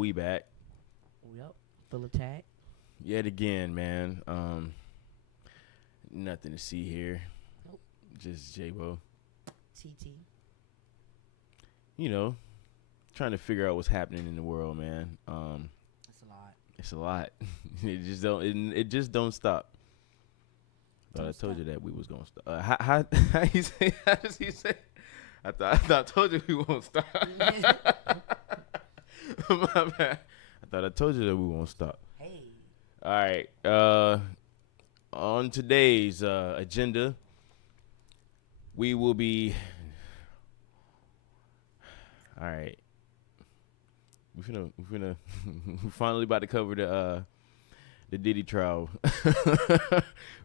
We back. Yep. Full attack. Yet again, man. Nothing to see here. Nope. Just J-Bo. TT. You know, trying to figure out what's happening in the world, man. That's a lot. It's a lot. It just don't stop. But I told you that we was gonna stop. How he say? How does he say? I told you we won't stop. My bad. I thought I told you that we won't stop. Hey. All right. On today's agenda, we will be. All right. We're finally about to cover the Diddy trial.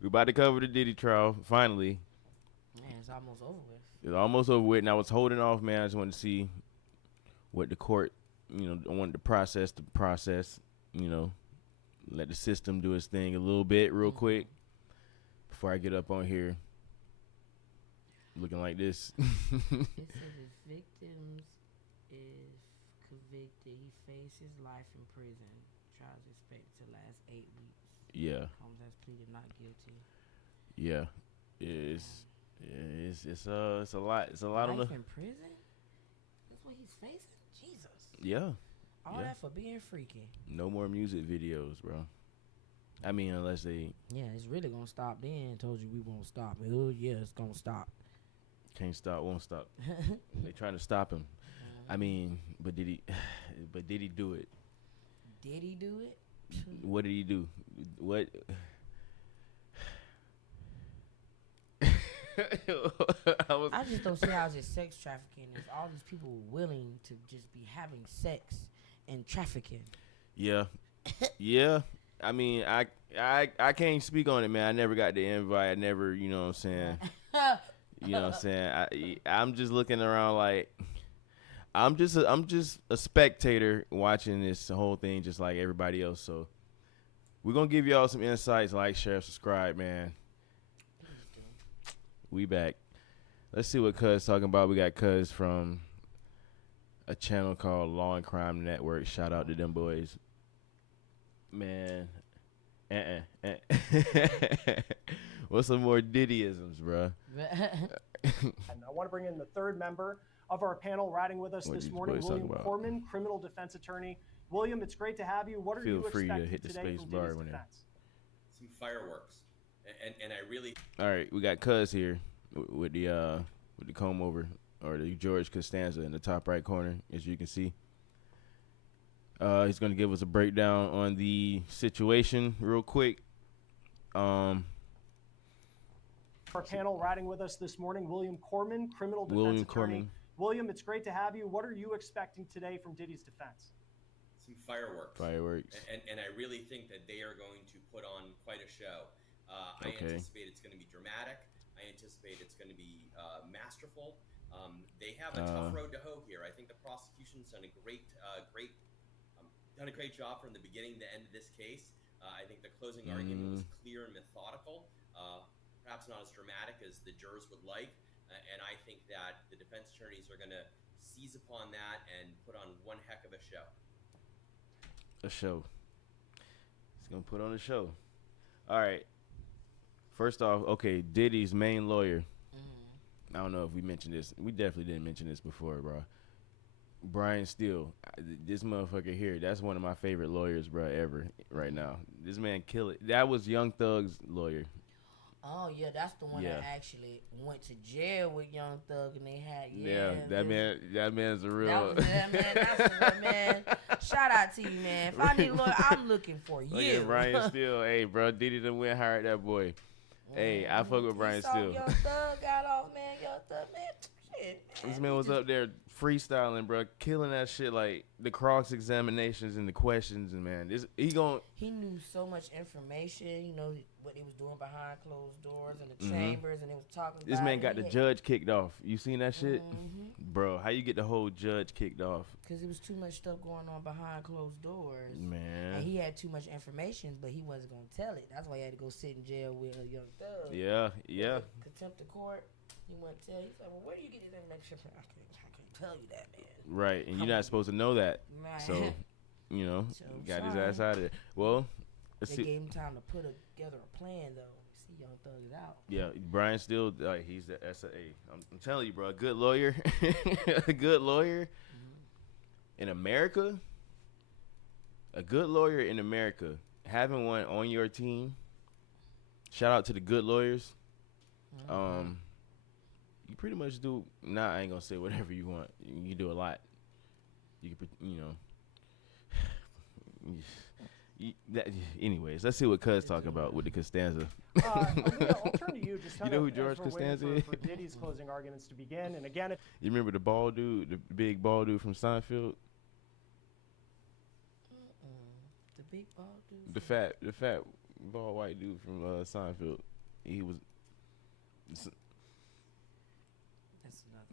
We about to cover the Diddy trial finally. Man, it's almost over with. It's almost over with, and I was holding off, man. I just wanted to see what the court, I wanted to process the process, let the system do its thing a little bit real quick before I get up on here looking like this. It says if victims is convicted, he faces life in prison. Trials expected to last 8 weeks. Yeah. Holmes has pleaded not guilty. Yeah. It's a lot. It's a lot on the life in prison? That's what he's facing? Jesus. Yeah. All that for being freaky. No more music videos, bro. I mean, unless they Yeah, it's really gonna stop then. Told you we won't stop. Oh yeah, it's gonna stop. can't stop, won't stop. They trying to stop him. I mean, but did he do it? Did he do it? What did he do? What? I just don't see how it's just sex trafficking. If all these people willing to just be having sex and trafficking. Yeah. Yeah. I mean, I can't speak on it, man. I never got the invite. I never, you know what I'm saying? You know what I'm saying? I'm just looking around like I'm just a spectator watching this whole thing just like everybody else. So we're going to give y'all some insights. Like, share, subscribe, man. We back. Let's see what Cuz talking about. We got Cuz from a channel called Law and Crime Network. Shout out to them boys. Man. What's some more Diddyisms, bro? And I want to bring in the third member of our panel riding with us this morning, William Corman, criminal defense attorney. William, it's great to have you. What are you expecting today from Diddy's defense? Some fireworks, and I really. All right, we got Cuz here with the comb over or the George Costanza in the top right corner, as you can see. He's gonna give us a breakdown on the situation real quick. Our panel riding with us this morning, William Corman, criminal defense attorney. William, it's great to have you. What are you expecting today from Diddy's defense? Some fireworks. And I really think that they are going to put on quite a show. I anticipate it's going to be dramatic. I anticipate it's going to be masterful. They have a tough road to hoe here. I think the prosecution's done a great job from the beginning to end of this case. I think the closing argument was clear and methodical. Perhaps not as dramatic as the jurors would like. And I think that the defense attorneys are going to seize upon that and put on one heck of a show. A show. He's going to put on a show. All right. First off, okay, Diddy's main lawyer. I don't know if we mentioned this. We definitely didn't mention this before, bro. Brian Steele. This motherfucker here, that's one of my favorite lawyers, bro, ever right now. This man kill it. That was Young Thug's lawyer. Oh yeah, that's the one that actually went to jail with Young Thug, and they had that man's a real. That's man. Shout out to you, man. If I need a lawyer, I'm looking for you. Look at Brian Steele. Hey, bro, Diddy done went hired that boy. Hey, I fuck with Brian Steele. Young Thug got off, man. Young Thug, man. Shit, man. This man was up there freestyling, bro, killing that shit, like the cross examinations and the questions, and man, he knew so much information, what they was doing behind closed doors and the chambers, and they was talking this about man got the judge kicked off. You seen that shit? Bro, how you get the whole judge kicked off? Because there was too much stuff going on behind closed doors, man, and he had too much information, but he wasn't gonna tell it. That's why he had to go sit in jail with a Young Thug. Yeah. Contempt of court. He wouldn't tell. He said, "Well, where do you get this information from?" I can't tell you that, man. Right, and you're not supposed to know that. Right. So you know, got his ass out of there. Well, they gave him time to put together a plan, though. See, Young Thug it out. Yeah, Brian still, he's the SAA. I'm telling you, bro, a good lawyer, a good lawyer in America, a good lawyer in America, having one on your team. Shout out to the good lawyers. You pretty much do. Nah, I ain't gonna say whatever you want. You do a lot. You can, anyways, let's see what Cuz talking about with the Costanza. I'll turn to you. Just you know who George Costanza is? For Diddy's closing arguments to begin, and again, you remember the bald dude, the big bald dude from Seinfeld? The big bald dude. The fat bald white dude from Seinfeld. He was.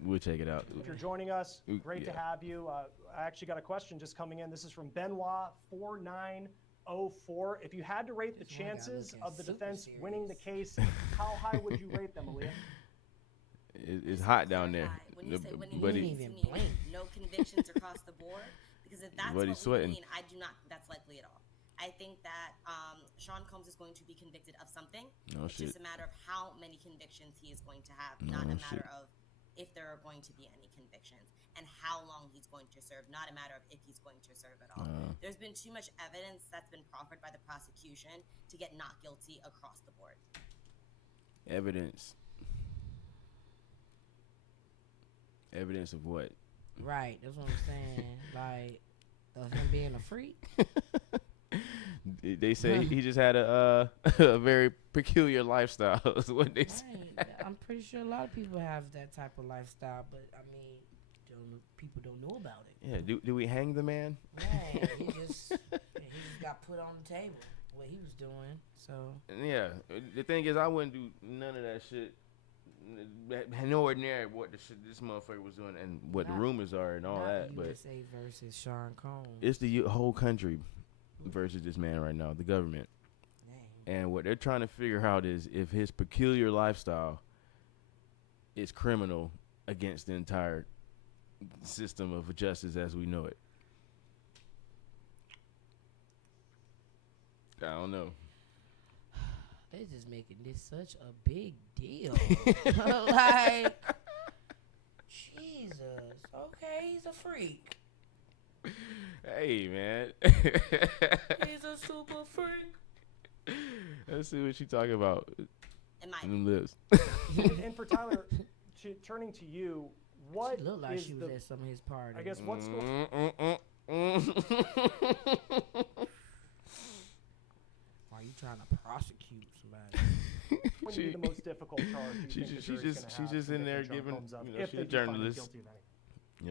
We'll check it out. If you're joining us, great to have you. I actually got a question just coming in. This is from Benoit4904. If you had to rate the chances of the defense winning the case, how high would you rate them, Aaliyah? It's hot down there. When you say winning no convictions across the board, because if that's what we mean, I do not think that's likely at all. I think that Sean Combs is going to be convicted of something. It's just a matter of how many convictions he is going to have, not a matter of if there are going to be any convictions and how long he's going to serve, not a matter of if he's going to serve at all. There's been too much evidence that's been proffered by the prosecution to get not guilty across the board. Evidence of what? Right, that's what I'm saying. Like, of him being a freak. They say he just had a very peculiar lifestyle. Is what they say. I'm pretty sure a lot of people have that type of lifestyle, but I mean, people don't know about it. Yeah. Do we hang the man? Right. He just got put on the table. What he was doing. So. Yeah. The thing is, I wouldn't do none of that shit. Nowhere near what the shit this motherfucker was doing and what the rumors are and all that. But USA versus Sean Combs. It's the whole country versus this man right now, the government. Dang. And what they're trying to figure out is if his peculiar lifestyle is criminal against the entire system of justice as we know it. I don't know. They're just making this such a big deal. Like, Jesus. Okay, he's a freak. Hey, man. He's a super freak. Let's see what she talking about. In lips. And for Tyler, turning to you, what she looked like she was at some of his parties. I guess what's going Why are you trying to prosecute somebody? What would be the most difficult charge? She's just in there giving. She's a journalist.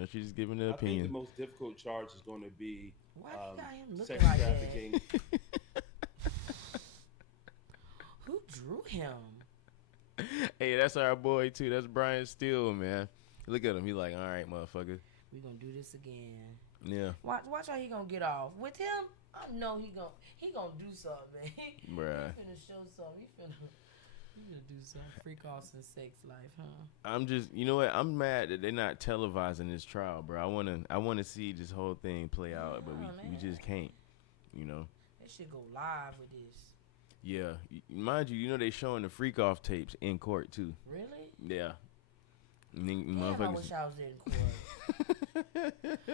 She's just giving her opinion. I think the most difficult charge is going to be sex trafficking. Who drew him? Hey, that's our boy too. That's Brian Steele, man. Look at him. He like, all right, motherfucker. We gonna do this again. Yeah. Watch how he gonna get off with him. I know he gonna do something. Bruh. He finna show something. He finna do some freak offs in sex life, huh? I'm just, you know what? I'm mad that they're not televising this trial, bro. I wanna see this whole thing play out, but we just can't. You know. They should go live with this. Yeah, mind you, they showing the freak off tapes in court too. Really? Yeah. Damn, I wish I was in court.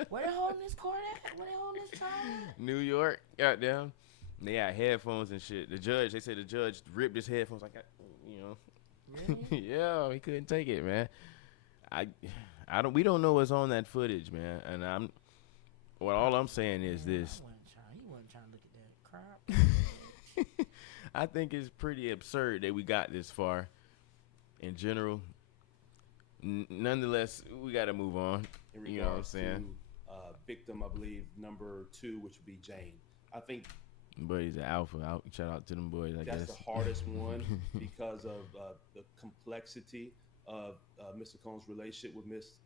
Where they holding this court at? Where they holding this trial at? New York, goddamn. They got headphones and shit. They say the judge ripped his headphones like, Really? Yeah, he couldn't take it, man. We don't know what's on that footage, man. And all I'm saying is this. He wasn't trying to look at that crap. I think it's pretty absurd that we got this far in general. Nonetheless, we got to move on. You know what I'm saying? Victim, I believe, number 2, which would be Jane. I think. But he's an alpha. Shout out to them boys, I guess. That's the hardest one because of the complexity of Mr. Combs' relationship with Miss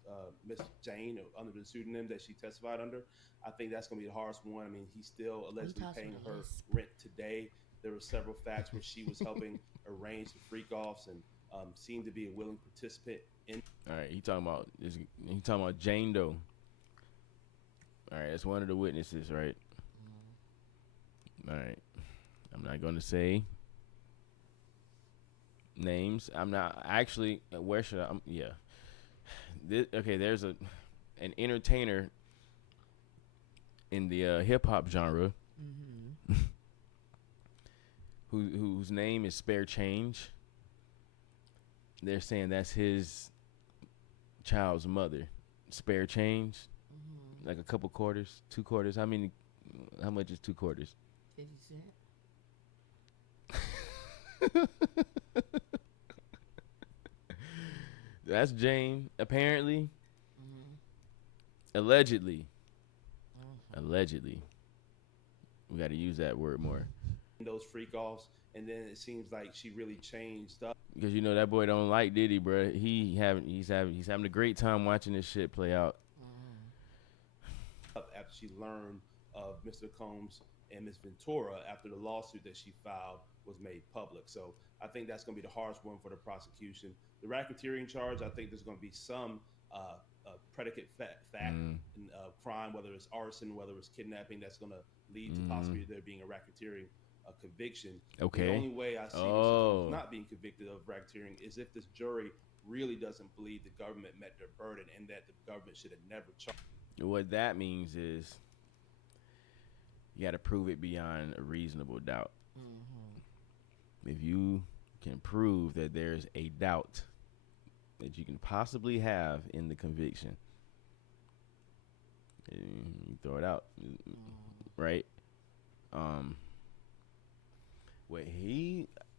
Jane under the pseudonym that she testified under. I think that's going to be the hardest one. I mean, he's still allegedly paying her rent today. There were several facts where she was helping arrange the freak-offs and seemed to be a willing participant in. All right, he talking about Jane Doe. All right, that's one of the witnesses, right? All right. I'm not going to say names. I'm not actually. Where should I? Yeah. There's an entertainer in the hip hop genre whose name is Spare Change. They're saying that's his child's mother. Spare Change, like a couple quarters, 2 quarters. How much is 2 quarters? 50 cents. That's Jane, apparently. Allegedly. Allegedly. We got to use that word more. Those freak offs, and then it seems like she really changed up. Because you know that boy don't like Diddy, bro. He's having a great time watching this shit play out. After she learned of Mr. Combs and Ms. Ventura after the lawsuit that she filed was made public. So I think that's going to be the hardest one for the prosecution. The racketeering charge, I think there's going to be some predicate fact in crime, whether it's arson, whether it's kidnapping, that's going to lead to possibly there being a racketeering conviction. Okay. The only way I see Mr. Combs not being convicted of racketeering is if this jury really doesn't believe the government met their burden and that the government should have never charged. What that means is you got to prove it beyond a reasonable doubt. If you can prove that there's a doubt that you can possibly have in the conviction, you throw it out, right?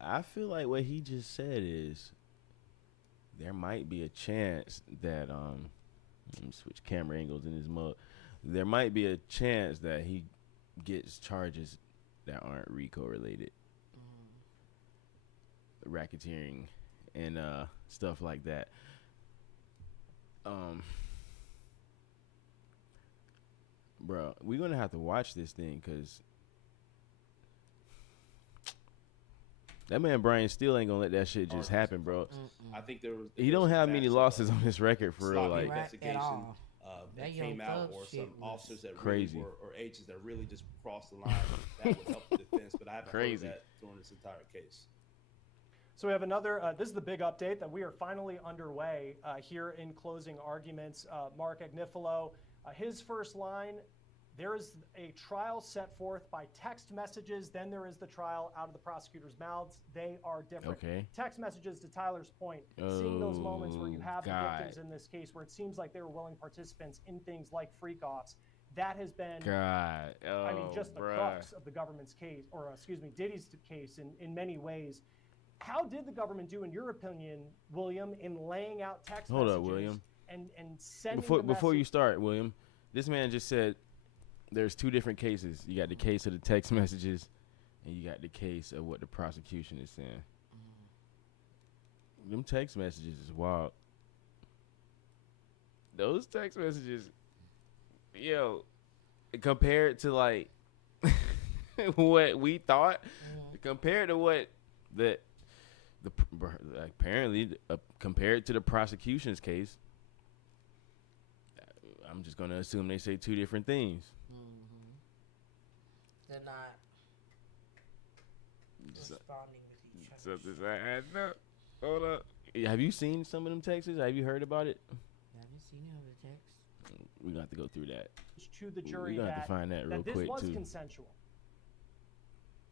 I feel like what he just said is there might be a chance that let me switch camera angles in his mug. There might be a chance that he gets charges that aren't RICO related, racketeering and stuff like that. Bro, we're gonna have to watch this thing because that man Brian still ain't gonna let that shit just happen, bro. I think he don't have many losses on his record for real, like investigation that came out, or some officers that crazy really or agents that really just crossed the line that would help the defense. But I haven't heard that during this entire case. So we have another, this is the big update that we are finally underway here in closing arguments. Mark Agnifilo, his first line, there is a trial set forth by text messages. Then there is the trial out of the prosecutor's mouths. They are different. Okay. Text messages, to Tyler's point, seeing those moments where you have the victims in this case where it seems like they were willing participants in things like freak-offs. That has been, just the crux of the government's case, or excuse me, Diddy's case in many ways. How did the government do, in your opinion, William, in laying out text messages? Hold up, William. And sending before you start, William, this man just said there's 2 different cases. You got the case of the text messages, and you got the case of what the prosecution is saying. Them text messages is wild. Those text messages, compared to like what we thought, compared to what apparently compared to the prosecution's case, I'm just gonna assume they say 2 different things. They're not responding with each other. Hold up. Have you seen some of them texts? Have you heard about it? I haven't seen any of the texts. We're gonna have to go through that. To the jury, we're gonna have to find that real quick this was too. Consensual.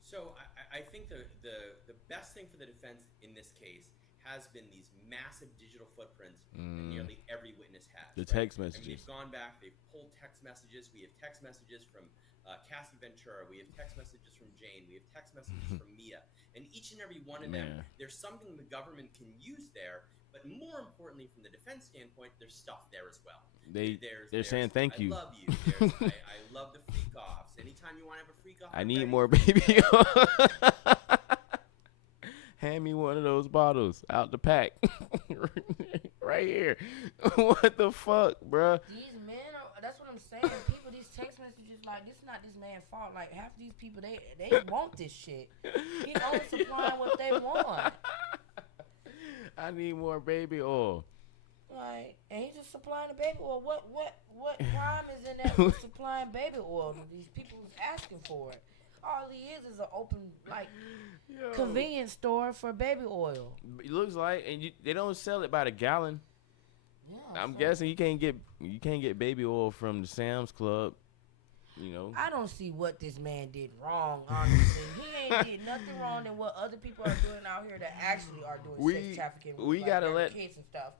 So I think the best thing for the defense in this case has been these massive digital footprints that nearly every witness has. The text messages. And they've gone back, they've pulled text messages. We have text messages from Cassie Ventura. We have text messages from Jane. We have text messages from Mia. And each and every one of them, there's something the government can use there. But more importantly, from the defense standpoint, there's stuff there as well. They're saying thank you. I love you. I love the freak offs. Anytime you want to have a freak off, I need more baby. Hand me one of those bottles out the pack. Right here. What the fuck, bruh? These men that's what I'm saying. People, these text messages, like, this is not this man's fault. Like, half of these people, they want this shit. He's only supplying what they want. I need more baby oil. Like, and he's just supplying the baby oil. What crime is in that with supplying baby oil? These people is asking for it. All he is an open convenience store for baby oil. It looks like, and they don't sell it by the gallon. Yeah, I'm guessing you can't get baby oil from the Sam's Club. You know. I don't see what this man did wrong. Honestly, he ain't did nothing wrong than what other people are doing out here that actually are doing sex trafficking. We gotta let kids and stuff.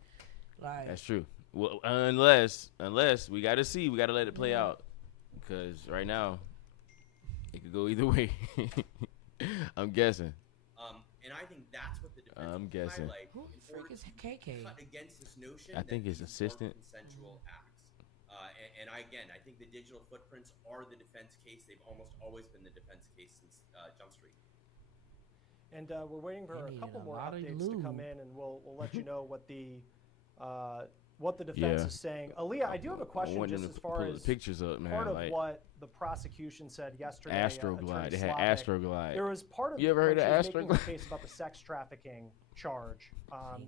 Like that's true. Well, unless we gotta let it play out, because right now it could go either way. I'm guessing. And I think that's what the defense highlight. Who the freak is KK? Cut against this notion I think his assistant. Consensual acts. And I think the digital footprints are the defense case. They've almost always been the defense case since Jump Street. And we're waiting for a couple more updates to come in, and we'll let you know what the defense is saying. Aaliyah, I do have a question just as far as pictures up, man. Part of what the prosecution said yesterday. Astroglide. They had Astroglide. There was part of you ever heard of Astroglide? Making a case about the sex trafficking charge.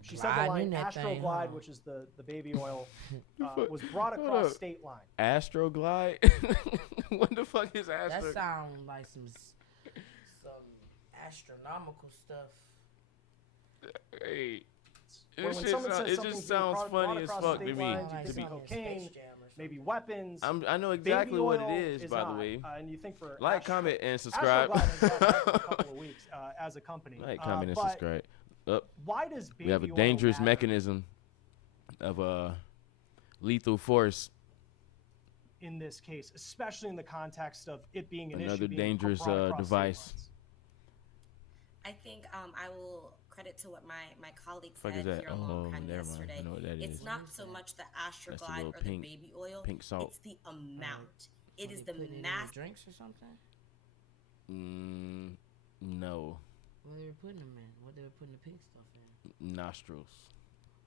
She said the line Astroglide, which is the baby oil, was brought across state lines. Astroglide? What the fuck is Astro? That sounds like some astronomical stuff. Hey. It just sounds funny as fuck to me. To be cocaine, maybe weapons. I know exactly what it is, by the way. And you think for comment, and subscribe. A couple of weeks as a company. Comment, and subscribe. Why does baby we have a dangerous mechanism of lethal force in this case, especially in the context of it being another dangerous device? I think I will credit to what my colleague said here on Longcon yesterday. I know what that it's is. not so much the Astroglide or the baby oil. Pink salt. It's the amount. It is the mass drinks or something. No. What they were putting them in? What they were putting the pink stuff in? Nostrils.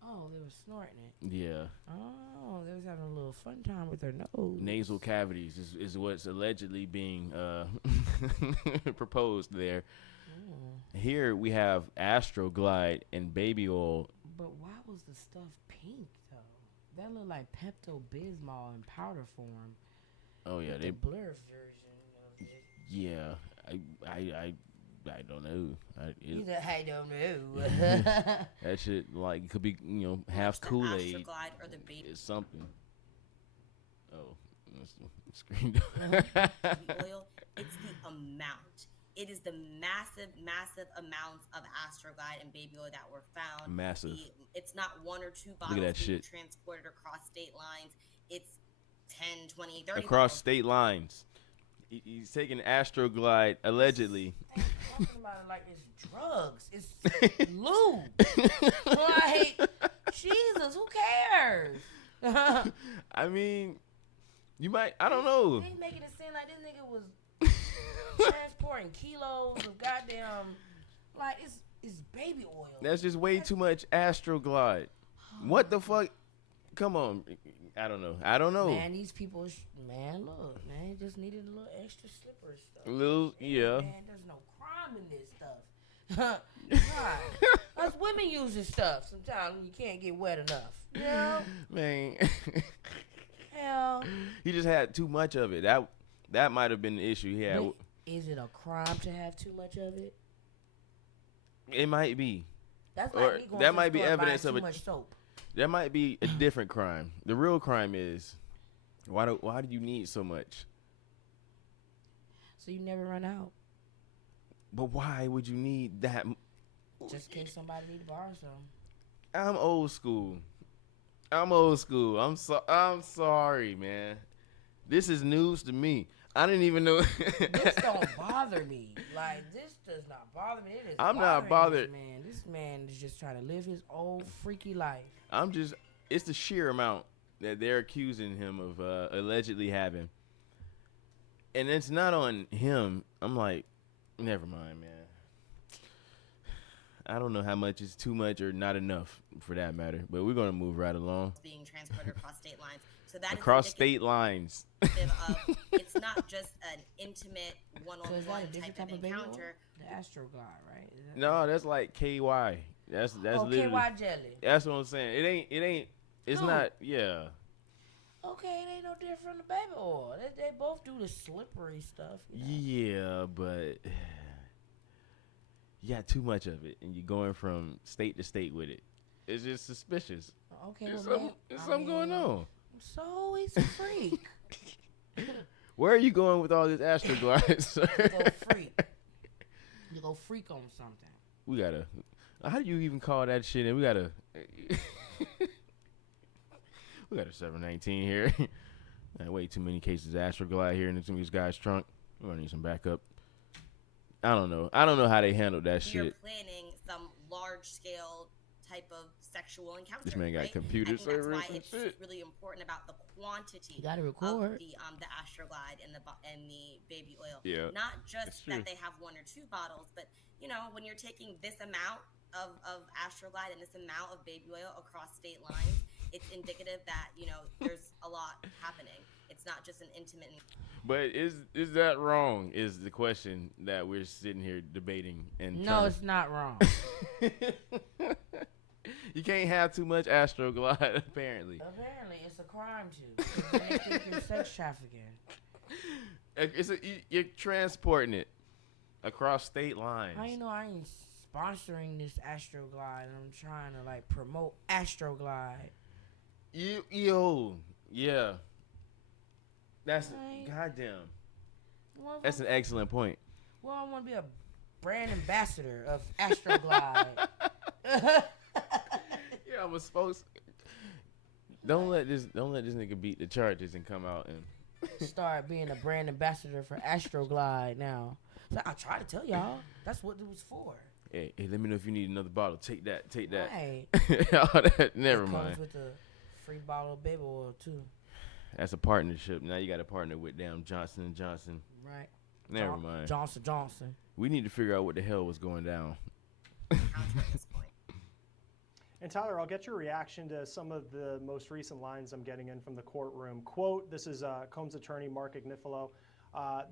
Oh, they were snorting it. Yeah. Oh, they was having a little fun time with their nose. Nasal cavities is what's allegedly being proposed there. Here we have Astroglide and baby oil. But why was the stuff pink though? That looked like Pepto-Bismol in powder form. Oh yeah, the blur version of it. Yeah, I don't know. I don't know. That shit could be half Kool-Aid. Astroglide or the baby. It's something. Oh, screen. Oil. It's the amount. It is the massive amounts of Astroglide and baby oil that were found. Massive. It's not one or two bottles being transported across state lines. It's 10, 20, 30 across bottles. State lines. He's taking Astroglide, allegedly. Ain't talking about it like it's drugs. It's lube. Like, Jesus, who cares? I mean, you might, I don't know. They making it seem like this nigga was transporting kilos of goddamn, like it's baby oil. That's just way too much Astroglide. What the fuck? Come on. I don't know. Man, these people, look, man, just needed a little extra slippery stuff. Yeah. Man, there's no crime in this stuff. God. Us women use this stuff sometimes when you can't get wet enough. You know? Man. Hell. He just had too much of it. That might have been the issue he had. But is it a crime to have too much of it? It might be. That's like me going that to might the be store evidence buying of too much soap. That might be a different crime. The real crime is why do you need so much? So you never run out. But why would you need that? Just in case somebody need to borrow some. I'm old school. I'm sorry, man. This is news to me. I didn't even know. This don't bother me. Like, this does not bother me. It is I'm not bothered. This man is just trying to live his old freaky life. It's the sheer amount that they're accusing him of allegedly having. And it's not on him. I'm like, never mind, man. I don't know how much is too much or not enough for that matter. But we're going to move right along. Being transported across state lines. So that across state lines. It's not just an intimate one-on-one type of encounter. The Astroglide, right? No, that's like KY. That's literally KY jelly. That's what I'm saying. It ain't. It's not. Yeah. Okay, they no different from the baby oil. They both do the slippery stuff. Yeah, but you got too much of it, and you're going from state to state with it. It's just suspicious. Okay, there's something going on. So he's a freak. Where are you going with all this Astroglide, sir? You go freak on something. We gotta. How do you even call that shit? And we gotta. We got a 719 here. Way too many cases of Astroglide here in this guy's trunk. We're gonna need some backup. I don't know how they handled that shit. You're planning some large scale type of sexual encounter. This man got right? computer servers. That's why it's really important about the quantity. You gotta record of the Astroglide and the baby oil. Yeah. Not just that they have 1 or 2 bottles, but when you're taking this amount of Astroglide and this amount of baby oil across state lines, it's indicative that there's a lot happening. It's not just an intimate. But is that wrong? Is the question that we're sitting here debating and no, it's not wrong. You can't have too much Astroglide, apparently. Apparently, it's a crime too. It's sex trafficking. You're transporting it across state lines. I ain't sponsoring this Astroglide. I'm trying to promote Astroglide. Yeah. That's goddamn. Well, that's an excellent point. Well, I want to be a brand ambassador of Astroglide. Yeah, I'm a spokes. Don't let this nigga beat the charges and come out and start being a brand ambassador for Astroglide now. So I try to tell y'all that's what it was for. Hey, let me know if you need another bottle. Take that. Right. All that. Never it mind. Comes with a free bottle of baby oil too. That's a partnership. Now you got to partner with Johnson & Johnson. Right. Never mind. Johnson. We need to figure out what the hell was going down. And Tyler, I'll get your reaction to some of the most recent lines I'm getting in from the courtroom. Quote, this is Combs attorney Mark Ignifilo.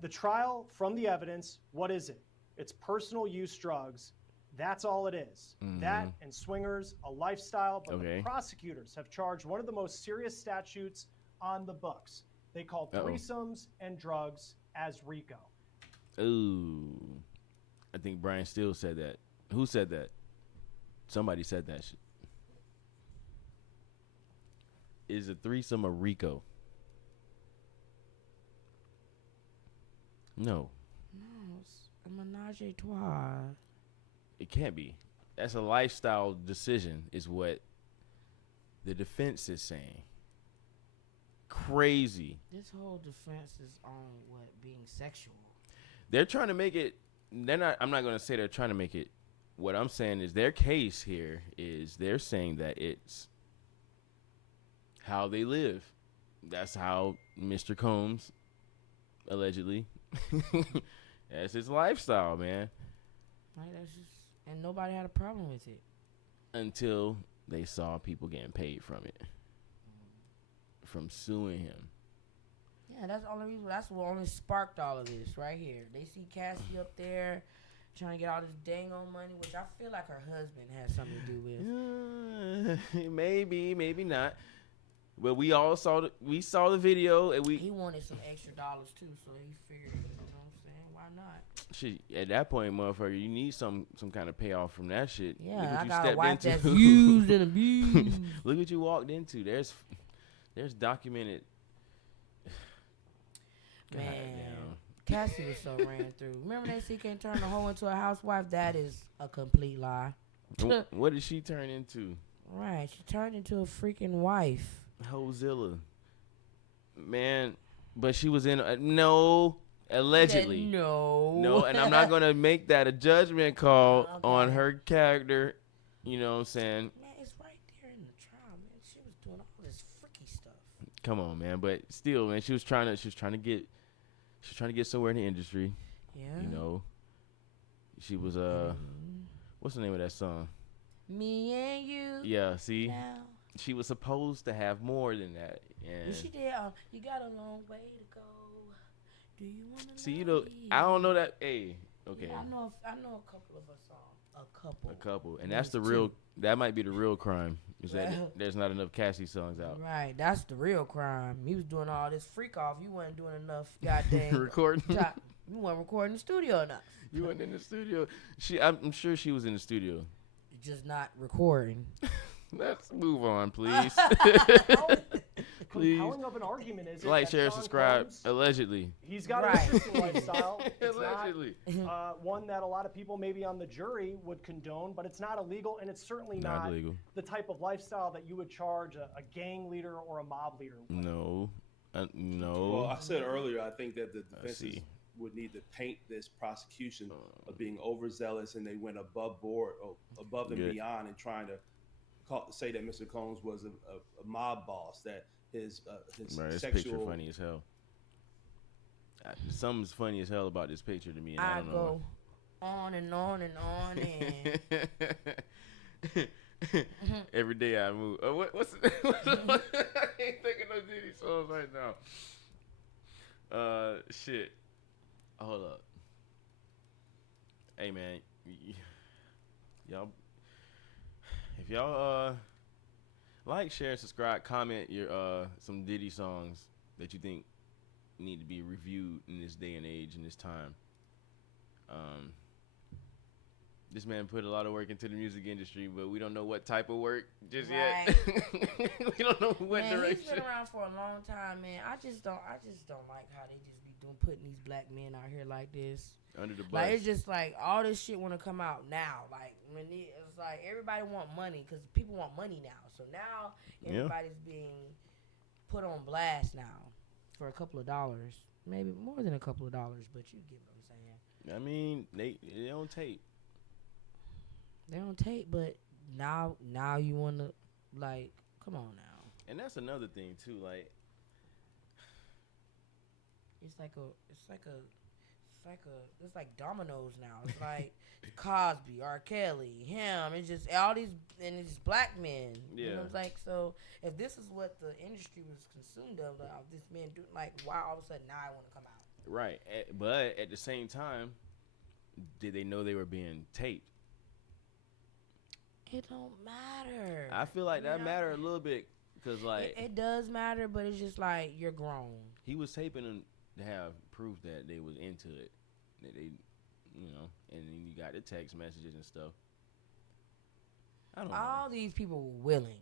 The trial, from the evidence, what is it? It's personal use drugs. That's all it is. Mm-hmm. That and swingers, a lifestyle. But the prosecutors have charged one of the most serious statutes on the books. They call threesomes and drugs as RICO. Ooh. I think Brian Steele said that. Who said that? Somebody said that shit. Is a threesome a RICO? No. No, it's a menage a trois. It can't be. That's a lifestyle decision, is what the defense is saying. Crazy. This whole defense is on being sexual. They're trying to make it. I'm not going to say they're trying to make it. What I'm saying is their case here is they're saying that it's how they live. That's how Mr. Combs, allegedly, that's his lifestyle, man. And nobody had a problem with it. Until they saw people getting paid from it. From suing him. Yeah, that's the only reason. That's what only sparked all of this right here. They see Cassie up there trying to get all this dang on money, which I feel like her husband has something to do with. Maybe not. But we all saw the video, and he wanted some extra dollars too, so he figured, you know what I'm saying, why not? Shit, at that point, motherfucker, you need some kind of payoff from that shit. Yeah, I got a wife that's used and abused. Look what you walked into. There's documented. Man, Cassie was so ran through. Remember they see can't turn the hoe into a housewife? That is a complete lie. What did she turn into? Right, she turned into a freaking wife. Hozilla. Man, but she was in allegedly. No, and I'm not going to make that a judgment call on her character. You know what I'm saying? Man, it's right there in the trial, man. She was doing all this freaky stuff. Come on, man, but still, man, she was trying to get somewhere in the industry. Yeah. You know. She was what's the name of that song? Me and you. Yeah, see? Now. She was supposed to have more than that. And she did. You got a long way to go. Do you want to see, I don't know that. Hey, okay. Yeah, I know a couple of her songs. A couple, and that's the real. That might be the real crime. Is that there's not enough Cassie songs out? Right, that's the real crime. He was doing all this freak off. You wasn't doing enough goddamn recording. You weren't recording in the studio enough. You weren't in the studio. I'm sure she was in the studio. Just not recording. Let's move on, please. Please. Compelling of an argument is like, share, subscribe. Allegedly, he's got an interesting lifestyle. It's allegedly, not, one that a lot of people maybe on the jury would condone, but it's not illegal, and it's certainly not illegal. The type of lifestyle that you would charge a gang leader or a mob leader with. No. Well, I said earlier, I think that the defenses would need to paint this prosecution of being overzealous, and they went above board, or above and beyond, and trying to say that Mr. Combs was a mob boss, that his this sexual picture funny as hell. Something's funny as hell about this picture to me. And I don't know go on and on and on and. Every day I move. What's I can't think of no Diddy songs right now. Shit. Hold up. Hey man, y'all. If y'all like, share, subscribe, comment your some Diddy songs that you think need to be reviewed in this day and age, in this time. This man put a lot of work into the music industry, but we don't know what type of work just yet. We don't know what direction. He's been around for a long time, man. I just don't like how they just be putting these black men out here like this. Under the bus. Like, it's just like all this shit want to come out now. Like, when it's like everybody want money because people want money now. So now everybody's being put on blast now for a couple of dollars, maybe more than a couple of dollars. But you get what I'm saying. I mean, they on tape. They on tape, but now you want to, like, come on now. And that's another thing too. Like, it's like dominoes now. It's like Cosby, R. Kelly, him. It's just all these, and it's black men. Yeah. You know, it's like, so if this is what the industry was consumed of, like, this man do, like, why all of a sudden now I want to come out? Right, but at the same time, did they know they were being taped? It don't matter. I feel like that matter a little bit because, like, it does matter, but it's just like you're grown. He was taping them to have proof that they was into it, that they, and then you got the text messages and stuff. I don't know. All these people were willing.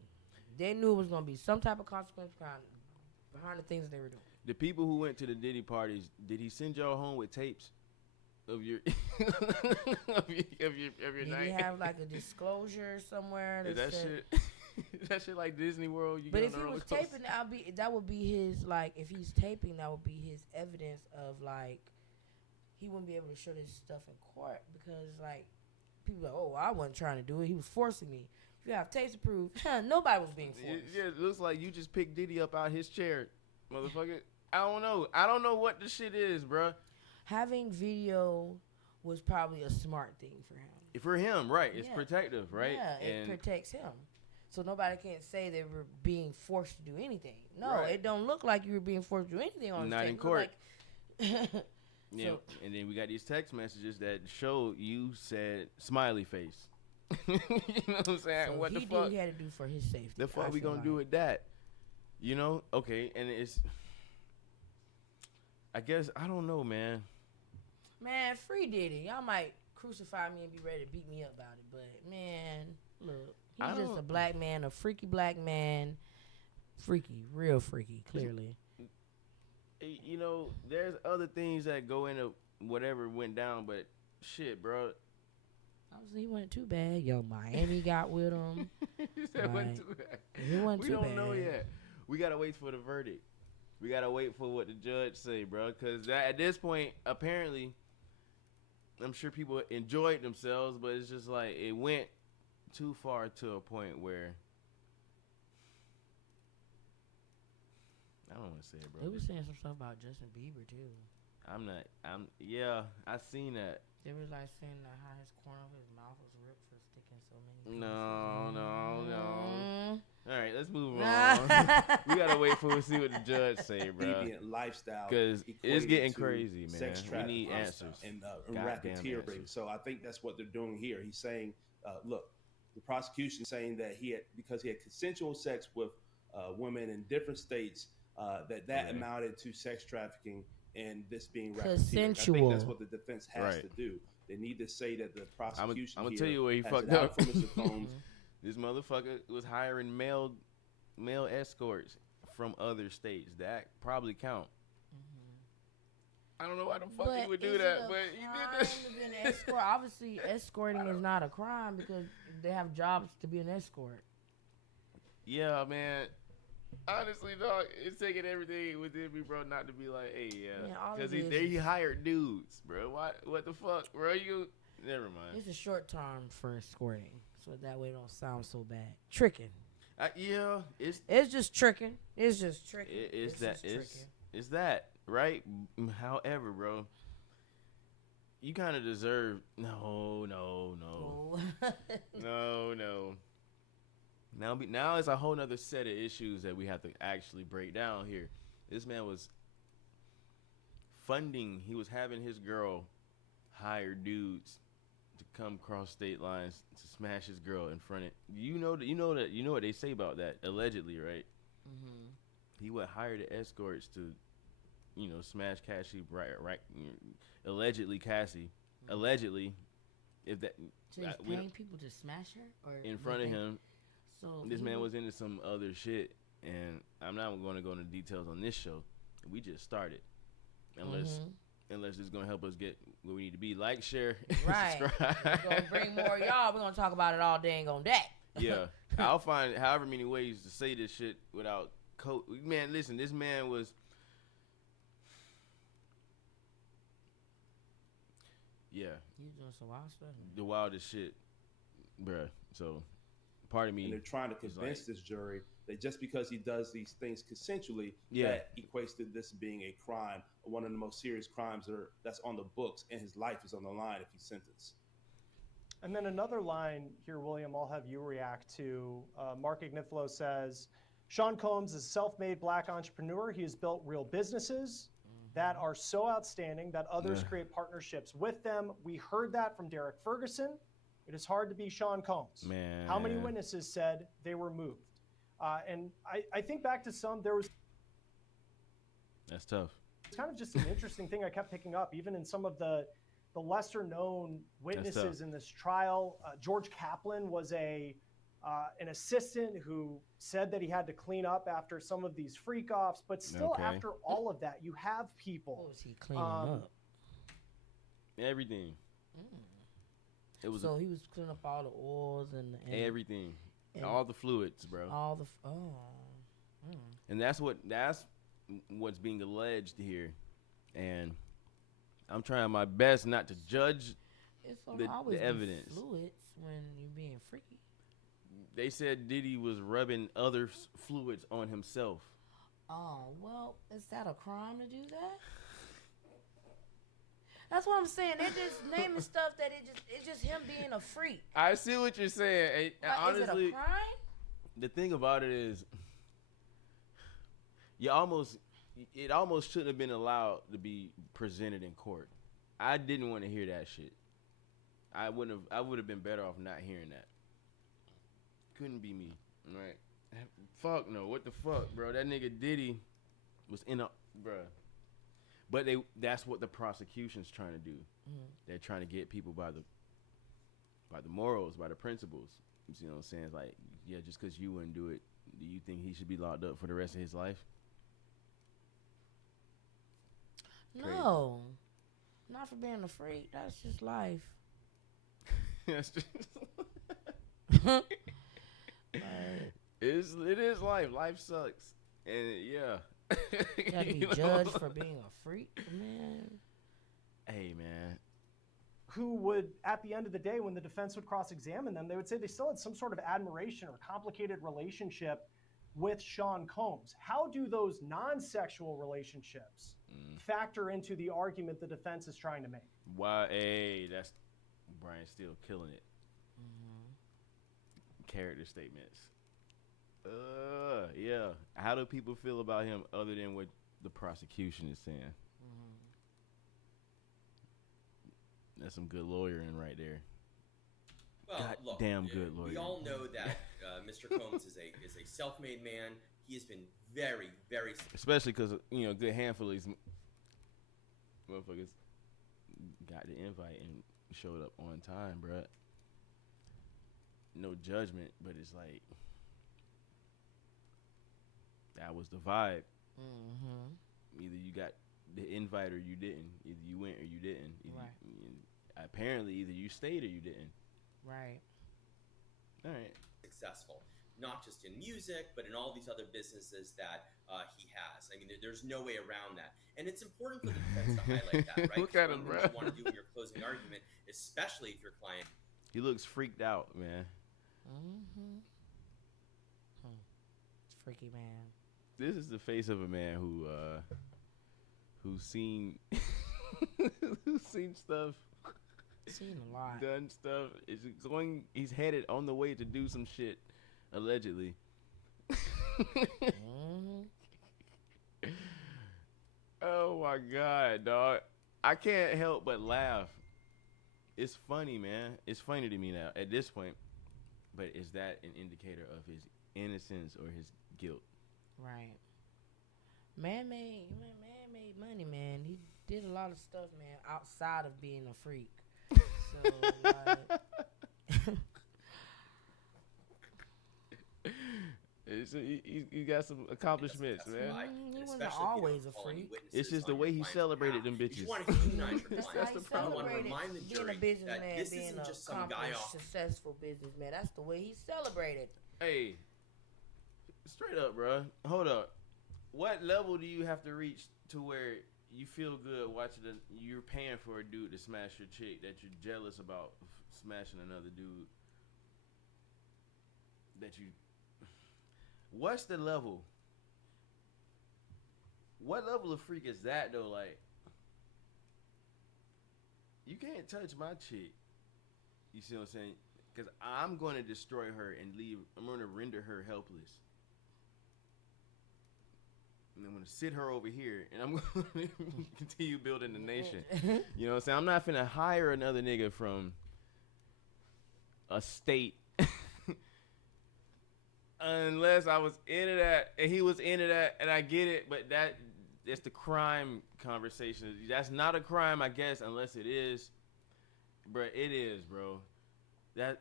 They knew it was gonna be some type of consequence behind the things that they were doing. The people who went to the Diddy parties, did he send y'all home with tapes of your of your Did night? he have like a disclosure somewhere? Is that shit? Is that shit like Disney World? But if he was taping, that would be his, like, if he's taping, that would be his evidence of, like, he wouldn't be able to show this stuff in court because, like, people are like, oh, I wasn't trying to do it. He was forcing me. If you have tapes to prove, nobody was being forced. Yeah, it looks like you just picked Diddy up out his chair, motherfucker. I don't know. I don't know what the shit is, bruh. Having video was probably a smart thing for him. For him, right. It's protective, right? Yeah, it protects him. So nobody can't say they were being forced to do anything. No, It don't look like you were being forced to do anything on the Not tape. in court. Like yeah, and then we got these text messages that show you said smiley face. You know what I'm saying? So what he the fuck? did what he had to do for his safety. The fuck we gonna do with that? Okay, and it's. I guess I don't know, man. Man, free Diddy. Y'all might crucify me and be ready to beat me up about it, but man, look, he's just a black man, a freaky black man, real freaky, clearly. There's other things that go into whatever went down, but shit, bro. Obviously, he wasn't too bad. Yo, Miami got with him. He said it wasn't too bad. He wasn't too bad. We don't know yet. We gotta wait for the verdict. We gotta wait for what the judge say, bro. Because at this point, apparently, I'm sure people enjoyed themselves, but it's just like it went too far to a point where I don't want to say it, bro. They were saying some stuff about Justin Bieber too. I seen that. They was like saying how his corner of his mouth was ripped for sticking so many. No. All right, let's move on. We gotta wait for we see what the judge say, bro. Deviant lifestyle, because it's getting crazy, man. Sex we need answers and racketeering. So I think that's what they're doing here. He's saying, look, the prosecution saying that because he had consensual sex with women in different states, that amounted to sex trafficking, and this being racketeering. Consensual. I think that's what the defense has to do. They need to say that the prosecution. I'm gonna tell you where he fucked up. For Mr. Combs. This motherfucker was hiring male escorts from other states. That probably count. I don't know why the fuck he would do that, but he did this. To be an escort? Obviously, escorting is not a crime because they have jobs to be an escort. Yeah, man. Honestly, dog, it's taking everything within me, bro, not to be like, hey, because he hired dudes, bro. What the fuck, bro? Never mind. It's a short term for escorting, so that way it don't sound so bad. Tricking. It's just tricking. It's just tricking. It's that, right? However, bro, you kind of deserve no. Now it's a whole nother set of issues that we have to actually break down here. This man was funding. He was having his girl hire dudes to come cross state lines to smash his girl in front of you know what they say about that, allegedly, right? He would hire the escorts to smash Cassie, right, allegedly Cassie, allegedly, if that so he's paying people to smash her or in front of him. So this man was into some other shit, and I'm not going to go into details on this show. We just started, unless it's going to help us get where we need to be. Like, share, right. subscribe. We're going to bring more y'all. We're going to talk about it all day and on that. Yeah, I'll find however many ways to say this shit without man, listen, this man was. Yeah. You doing some wild stuff. The wildest shit, bruh. So. Part of me, and they're trying to convince this jury that just because he does these things consensually, that equates to this being a crime, one of the most serious crimes that's on the books, and his life is on the line if he's sentenced. And then another line here, William, I'll have you react to. Mark Ignifilo says, Sean Combs is a self-made black entrepreneur. He has built real businesses that are so outstanding that others create partnerships with them. We heard that from Derek Ferguson. It is hard to be Sean Combs. Man. How many witnesses said they were moved? And I think back to there was... That's tough. It's kind of just an interesting thing I kept picking up, even in some of the lesser-known witnesses in this trial. George Kaplan was an assistant who said that he had to clean up after some of these freak-offs, but still after all of that, you have people... What was he cleaning up? Everything. So he was cleaning up all the oils and everything, and all the fluids, bro. And that's what's being alleged here, and I'm trying my best not to judge the evidence. Fluids when you're being freaky. They said Diddy was rubbing other fluids on himself. Oh well, is that a crime to do that? That's what I'm saying. They're just naming stuff that it's just him being a freak. I see what you're saying. Honestly, is it a crime? The thing about it is, it almost shouldn't have been allowed to be presented in court. I didn't want to hear that shit. I would have been better off not hearing that. Couldn't be me, right? Fuck no. What the fuck, bro? That nigga Diddy was in a bruh. But that's what the prosecution's trying to do. They're trying to get people by the morals, by the principles. You see what I'm saying? It's like, yeah, just because you wouldn't do it, do you think he should be locked up for the rest of his life? No. Not for being a freak. That's just life. That's just... It is life. Life sucks. And yeah. You gotta be judged for being a freak, man. Hey, man. Who would, at the end of the day, when the defense would cross-examine them, they would say they still had some sort of admiration or complicated relationship with Sean Combs. How do those non-sexual relationships factor into the argument the defense is trying to make? Why? Hey, that's Brian Steele killing it. Character statements. Yeah. How do people feel about him other than what the prosecution is saying? Mm-hmm. That's some good lawyering right there. Well, look, damn good lawyer. We all know that Mr. Combs is a self-made man. He has been very, very... Especially because, you know, a good handful of these motherfuckers got the invite and showed up on time, bruh. No judgment, but it's like, that was the vibe. Mm-hmm. Either you got the invite or you didn't. Either you went or you didn't. Apparently, either you stayed or you didn't. Right. All right. Successful, not just in music, but in all these other businesses that he has. I mean, there's no way around that. And it's important for the defense to highlight that, right? Look at him, bro. What you want to do in your closing argument, especially if your client... He looks freaked out, man. Mm-hmm. Freaky man. This is the face of a man who's seen who's seen stuff. Seen a lot. Done stuff. He's headed on the way to do some shit, allegedly. Mm-hmm. Oh my God, dog. I can't help but laugh. It's funny, man. It's funny to me now at this point. But is that an indicator of his innocence or his guilt? Right. Man made money, man. He did a lot of stuff, man, outside of being a freak. So, he got some accomplishments, man. He wasn't always a freak. It's just the way he celebrated them bitches. You want to humanize your That's the problem. You want to remind the jury that this isn't just some guy off. Successful businessman. That's the way he celebrated. Hey, straight up, bro. Hold up. What level do you have to reach to where you feel good watching you're paying for a dude to smash your chick that you're jealous about smashing another dude? What's the level? What level of freak is that though? Like, you can't touch my chick. You see what I'm saying? Because I'm going to destroy her and leave. I'm going to render her helpless. And I'm going to sit her over here, and I'm going to continue building the nation. You know what I'm saying? I'm not finna hire another nigga from a state unless I was into that, and he was into that, and I get it, but that's the crime conversation. That's not a crime, I guess, unless it is. Bro, it is, bro. I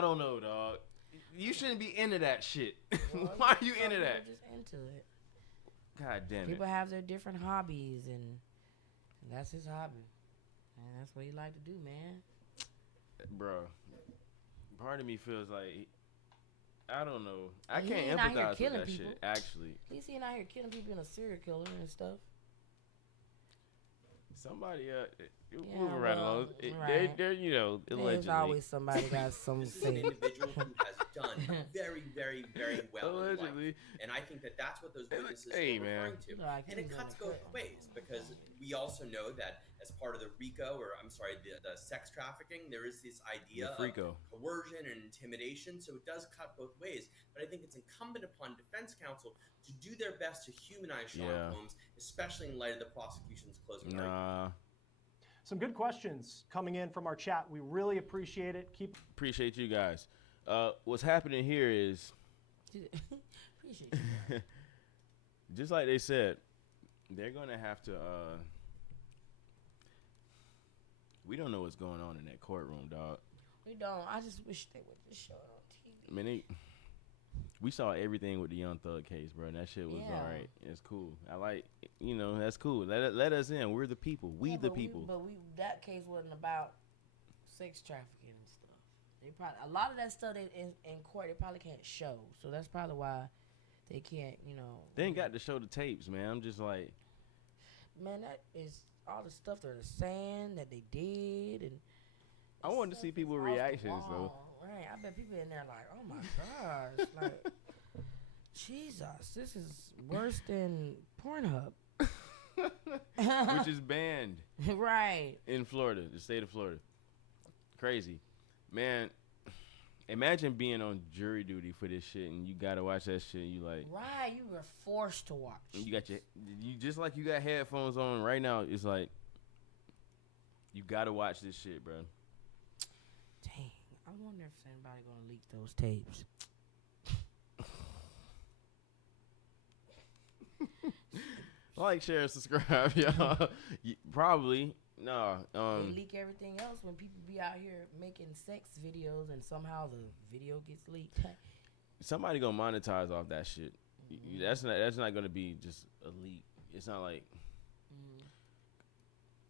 don't know, dog. You shouldn't be into that shit. Well, why are you into that? Just into it. God damn it. People have their different hobbies, and that's his hobby. And that's what he like to do, man. Bro, part of me feels like, I don't know. I can't empathize with that shit, actually. He's out here killing people and a serial killer and stuff. Somebody, moving right along. They're, you know, allegedly. There's always somebody got some. This is an individual who has done very, very, very well allegedly. In life. And I think that's what those witnesses are referring to. And it cuts both ways, because we also know that as part of the RICO, the sex trafficking, there is this idea of coercion and intimidation. So it does cut both ways. But I think it's incumbent upon defense counsel to do their best to humanize Sean Combs, especially in light of the prosecution's closing argument. Some good questions coming in from our chat. We really appreciate it. Appreciate you guys. What's happening here is, appreciate you guys. Just like they said, they're gonna have to. We don't know what's going on in that courtroom, dog. We don't. I just wish they would just show it on TV. I mean, we saw everything with the Young Thug case, bro. And that shit was all right. It's cool. I like, that's cool. Let us in. We're the people. We the people. That case wasn't about sex trafficking and stuff. They probably a lot of that stuff in court they probably can't show. So that's probably why they can't. They ain't got to show the tapes, man. I'm just like, man, that is all the stuff they're saying that they did, and I wanted to see people's reactions though. Right, I bet people in there like, oh my gosh, like, Jesus, this is worse than Pornhub, which is banned, right, in Florida, the state of Florida. Crazy, man. Imagine being on jury duty for this shit, and you gotta watch that shit. And you like, right? You were forced to watch. You got you just like you got headphones on right now. It's like you gotta watch this shit, bro. Dang, I wonder if anybody gonna leak those tapes. Like, share, and subscribe, y'all. Probably. No. They leak everything else when people be out here making sex videos and somehow the video gets leaked. Somebody gonna monetize off that shit. Mm-hmm. That's not gonna be just a leak. It's not like. Mm-hmm.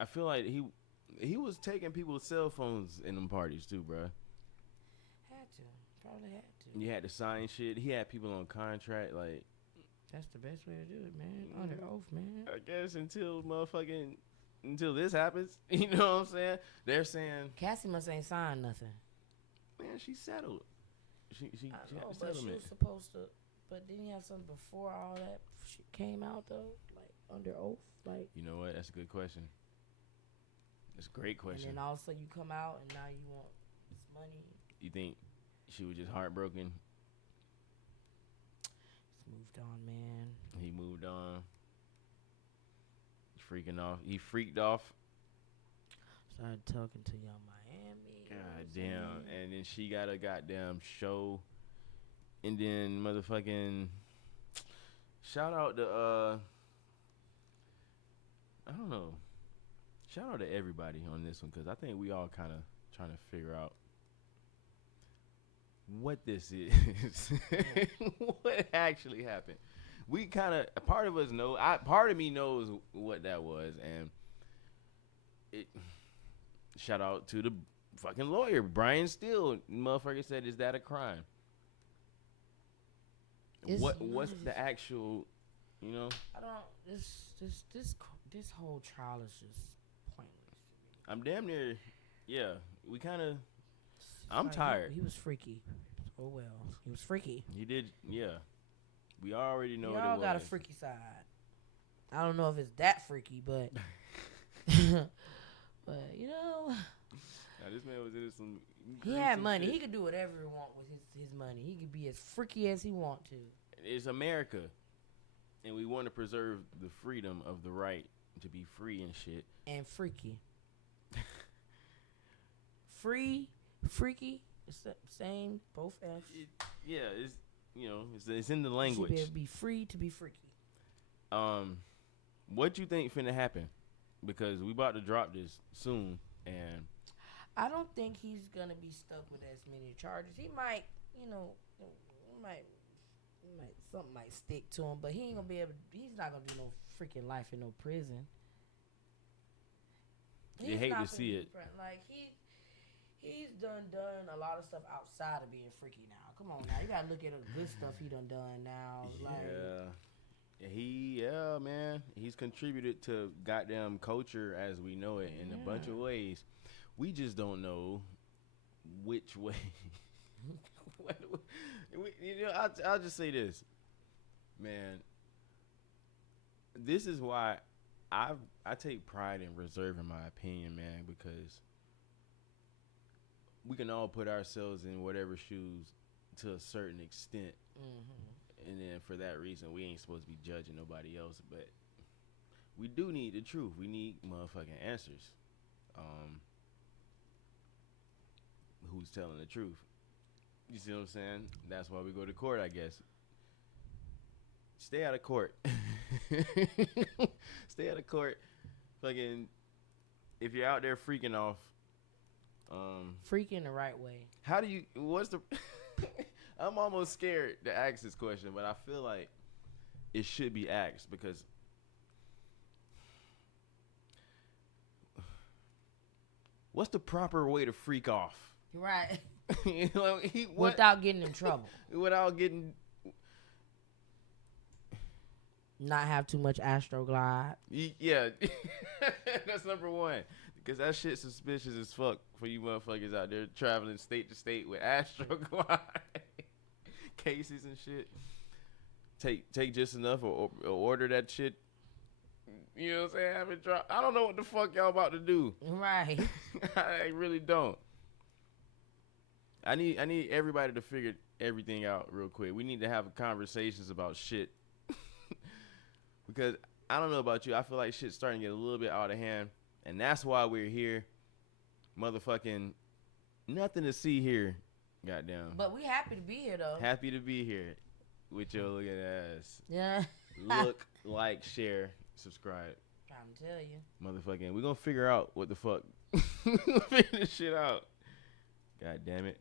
I feel like he was taking people's cell phones in them parties too, bro. Probably had to. You had to sign shit. He had people on contract, like. That's the best way to do it, man. Under oath, man. I guess until this happens, you know what I'm saying? They're saying Cassie must ain't signed nothing. Man, she settled. She had a but settlement. She was supposed to. But didn't you have something before all that shit came out though? Like under oath, like. You know what? That's a good question. That's a great question. And then all of a sudden you come out and now you want this money. You think she was just heartbroken? Moved on, man. He moved on. Freaking off. He freaked off. Started talking to Young Miami. God damn. And then she got a goddamn show. And then motherfucking shout out to I don't know. Shout out to everybody on this one, because I think we all kind of trying to figure out what this is. What actually happened. We kind of, part of us know, part of me knows what that was, and it, shout out to the fucking lawyer, Brian Steele. Motherfucker said, is that a crime? What's the actual, you know? I don't, this whole trial is just pointless to me. I'm damn near, yeah, we kind of, I'm tired. He was freaky. Oh well, he was freaky. He did, yeah. We already know. We what all it was. got a freaky side. I don't know if it's that freaky, but but you know. Now, this man was in some. He had money. Shit. He could do whatever he want with his money. He could be as freaky as he want to. It's America, and we want to preserve the freedom of the right to be free and shit. And freaky. Free, freaky. It's the same, both F's. It's you know, it's in the language. You should be free to be freaky. What you think finna happen? Because we about to drop this soon, and I don't think he's gonna be stuck with as many charges. He might, something might stick to him, but he ain't gonna be able. He's not gonna do no freaking life in no prison. You hate to see it. Like he's done a lot of stuff outside of being freaky now. Come on now, you gotta look at the good stuff he done now. Yeah, man. He's contributed to goddamn culture as we know it in a bunch of ways. We just don't know which way. I'll just say this, man. This is why I take pride in reserving my opinion, man, because we can all put ourselves in whatever shoes to a certain extent. Mm-hmm. And then for that reason, we ain't supposed to be judging nobody else. But we do need the truth. We need motherfucking answers. Who's telling the truth? You see what I'm saying? That's why we go to court, I guess. Stay out of court. Stay out of court. Fucking, if you're out there freaking off, freaking the right way. How do you? What's the? I'm almost scared to ask this question, but I feel like it should be asked because what's the proper way to freak off? Right. Like, without getting in trouble. Without getting. Not have too much Astroglide. Yeah, that's number one. Because that shit suspicious as fuck for you motherfuckers out there traveling state to state with Astroglide cases and shit. Take just enough or order that shit. You know what I'm saying? Have it drop. I don't know what the fuck y'all about to do. Right. I really don't. I need everybody to figure everything out real quick. We need to have conversations about shit. Because I don't know about you. I feel like shit's starting to get a little bit out of hand. And that's why we're here. Motherfucking nothing to see here. Goddamn. But we happy to be here, though. Happy to be here with your looking ass. Yeah. Look, like, share, subscribe. Trying to tell you. Motherfucking, we're going to figure out what the fuck. Figure this shit out. God damn it.